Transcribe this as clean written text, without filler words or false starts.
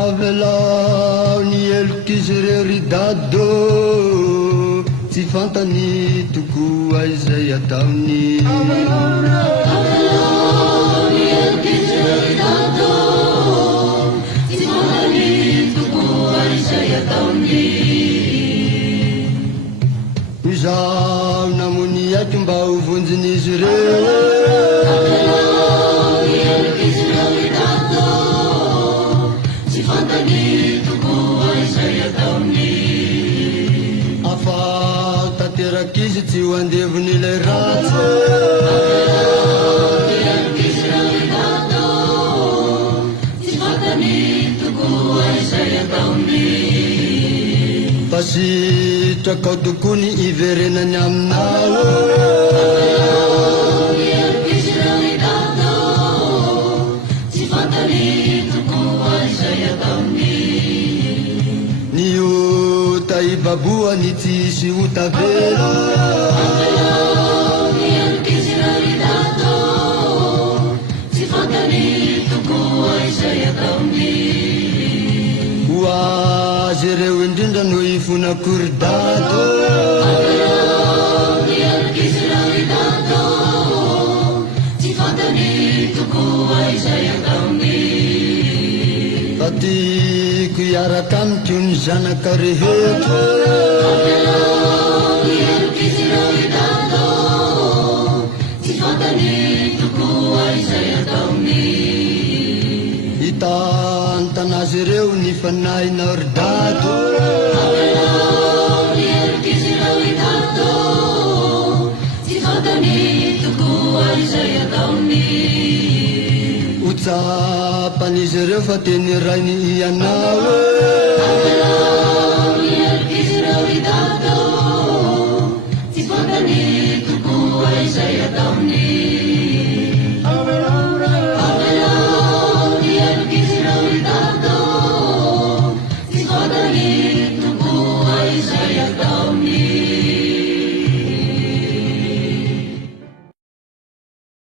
Avelao ny elokizy reo ry dado, tsy fantany tokoa izay ataony. Avelao ny elokizy reo ry dado, tsy fantany tokoa izay ataony. Izaho namony aiko mba ho vonjin'izy reo. Avelao ny elokizy reo ry dado, tsy fantany tokoa izay ataony. Afao tanterak'izy tsy ho andevon'ilay ratsy. Avelao ny elokizy reo ry dado, tsy fantany tokoa izay ataony. Pasitrakao tokoa ny iverenany aminao. Avelao ny elokizy reo ry dado, tsy fantany tokoa izay ataony. Ny ota ibaboany tsisy ota velo. Avelao ny elokizy reo ry dado, tsy fantany tokoa izay ataony. Ho azy ireo indrindra no ifonakory dado. Avelao ny elokizy reo ry dado, tsy fantany tokoa izay ataony. Fa tiako hiaraka amiko ny zanaka rehetra. Avelao ny elokizy reo ry dado, tsy fantany tokoa izay ataony. Hitantanazy ireo ny fanahinao ry dado. Avelao ny elokizy reo ry dado, tsy fantany tokoa izay ataony. Ho tsapan'izy ireo fa teny rainy ianao. Avelao